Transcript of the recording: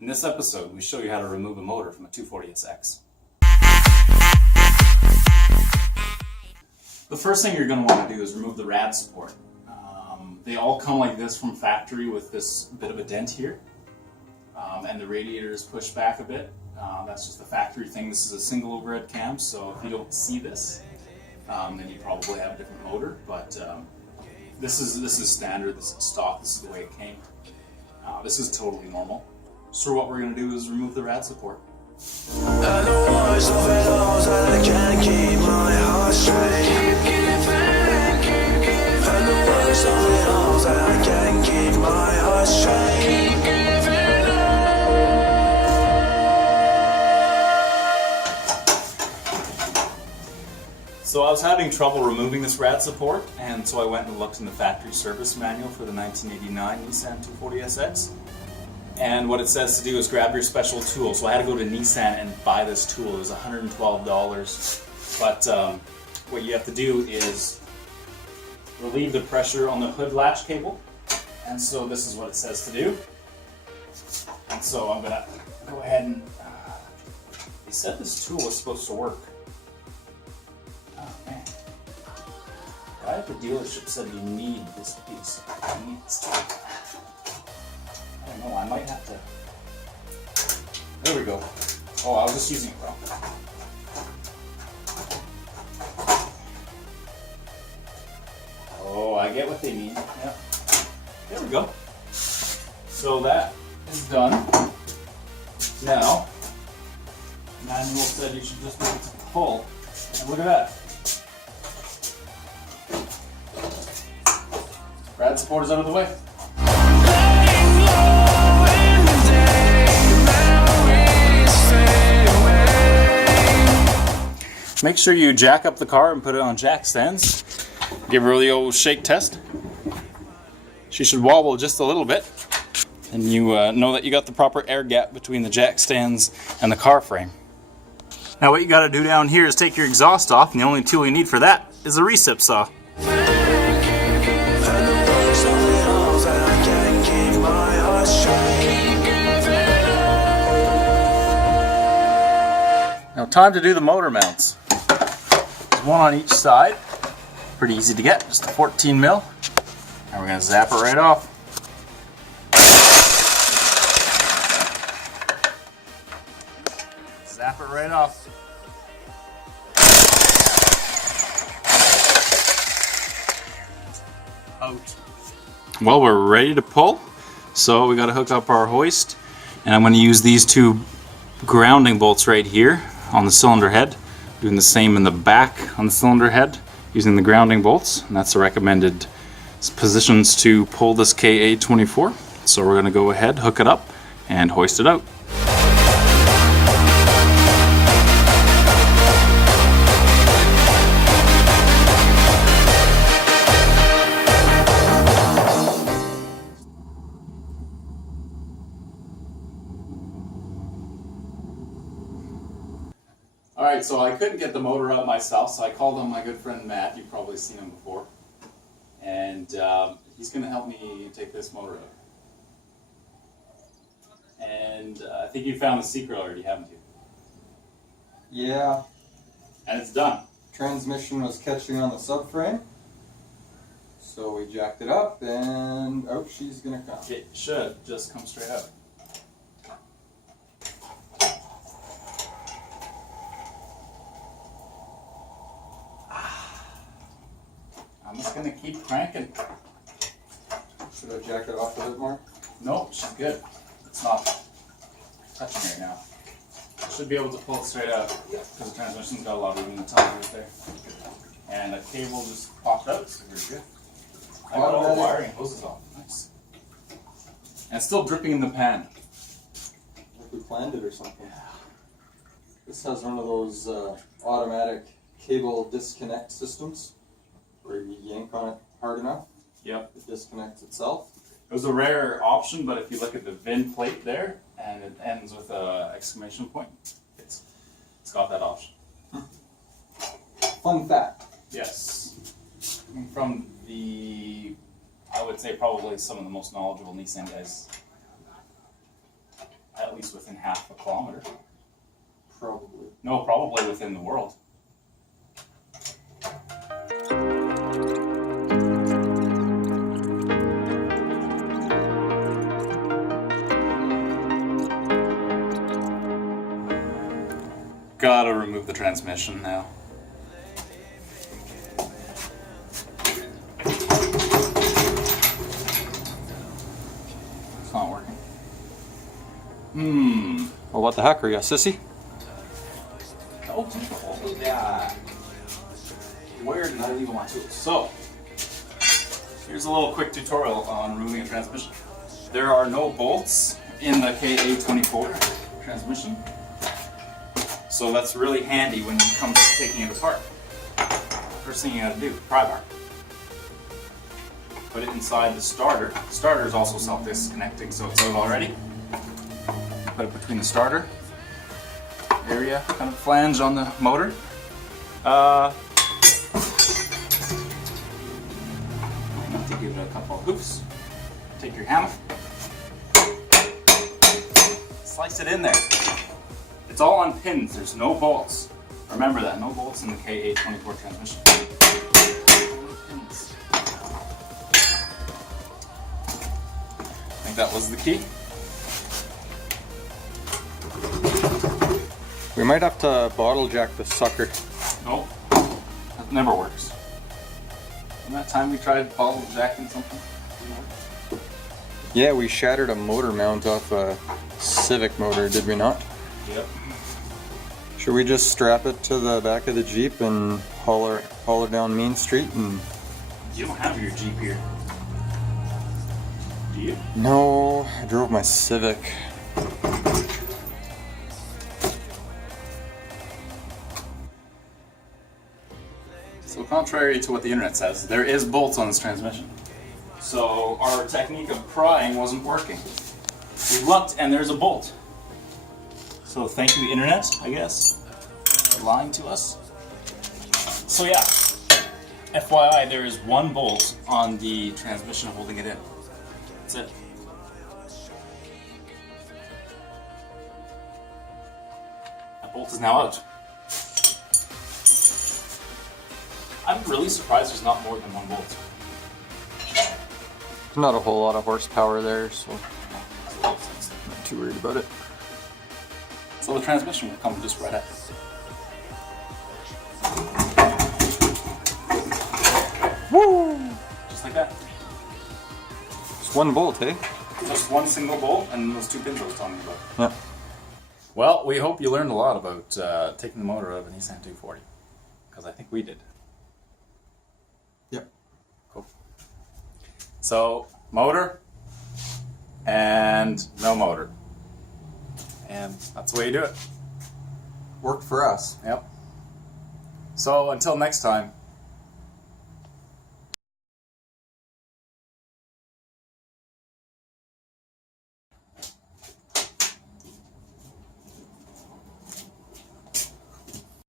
In this episode, we show you how to remove a motor from a 240SX. The first thing you're going to want to do is remove the rad support. They all come like this from factory with this bit of a dent here, and the radiator is pushed back a bit. That's just a factory thing. This is a single overhead cam, so if you don't see this, then you probably have a different motor. But this is standard. This is stock. This is the way it came. This is totally normal. So what we're going to do is remove the rad support. So I was having trouble removing this rad support, and so I went and looked in the factory service manual for the 1989 Nissan 240SX. And what it says to do is grab your special tool. So I had to go to Nissan and buy this tool. It was $112. But what you have to do is relieve the pressure on the hood latch cable. And so this is what it says to do. And so I'm gonna go ahead and, they said this tool was supposed to work. Oh man. The guy at the dealership said you need this piece. You need this tool. I don't know, I might have to. There we go. Oh, I was just using it wrong. Oh, I get what they mean. Yeah. There we go. So that is done. Now, manual said you should just be able to pull. And look at that. Rad support is out of the way. Make sure you jack up the car and put it on jack stands. Give her the old shake test. She should wobble just a little bit. And you know that you got the proper air gap between the jack stands and the car frame. Now what you got to do down here is take your exhaust off, and the only tool you need for that is a recip saw. Now time to do the motor mounts. There's one on each side. Pretty easy to get, just a 14 mil. And we're going to zap it right off. Zap it right off. Out. Well, we're ready to pull. So we got to hook up our hoist. And I'm going to use these two grounding bolts right here on the cylinder head. Doing the same in the back on the cylinder head using the grounding bolts, and that's the recommended positions to pull this KA24. So we're going to go ahead, hook it up, and hoist it out. Alright, so I couldn't get the motor out myself, so I called on my good friend Matt. You've probably seen him before. And he's going to help me take this motor out. And I think you found the secret already, haven't you? Yeah. And it's done. Transmission was catching on the subframe. So we jacked it up, and out she's going to come. It should just come straight out. I'm just going to keep cranking. Should I jack it off a bit more? Nope, she's good. It's not touching right now. I should be able to pull it straight out because the transmission's got a lot of room in the tongue right there. And the cable just popped out, so we're good. I got all the wiring hoses off. Nice. And it's still dripping in the pan. Like we planned it or something. This has one of those automatic cable disconnect systems where you yank on it hard enough. Yep. It disconnects itself. It was a rare option, but if you look at the VIN plate there, and it ends with an exclamation point, it's got that option. Fun fact. Yes. From the, I would say probably some of the most knowledgeable Nissan guys, at half a kilometer. Probably. No, probably within the world. Gotta remove the transmission now. It's not working. Well, what the heck, are you a sissy? Oh, yeah. Where did I leave all my tools? So, here's a little quick tutorial on removing a transmission. There are no bolts in the KA24 transmission, so that's really handy when it comes to taking it apart. First thing you gotta do, pry bar. Put it inside the starter. The starter is also self-disconnecting, so it's out already. Put it between the starter area, kind of flange on the motor. To give it a couple of hoofs. Take your hammer. Slice it in there. It's all on pins, there's no bolts. Remember that, no bolts in the KA24 transmission. Pins. I think that was the key. We might have to bottle jack the sucker. Nope, that never works. From that time we tried bottle jacking something. Yeah, we shattered a motor mount off a Civic motor, did we not? Yep. Should we just strap it to the back of the Jeep and haul her down Main Street? And You don't have your Jeep here. Do you? no, I drove my Civic. So contrary to what the internet says, there is bolts on this transmission. So our technique of prying wasn't working. We looked and there's a bolt. So thank you internet, I guess, for lying to us. So yeah, FYI, there is one bolt on the transmission holding it in. That's it. That bolt is now out. I'm really surprised there's not more than one bolt. Not a whole lot of horsepower there, so not too worried about it. So the transmission will come just right out. Woo! Just like that. Just one bolt, eh? Just one single bolt and those two pins I was telling you about. Yeah. Well, we hope you learned a lot about taking the motor out of a Nissan 240. Because I think we did. Yep. Cool. So, motor and no motor. And that's the way you do it. Worked for us. Yep. So, until next time,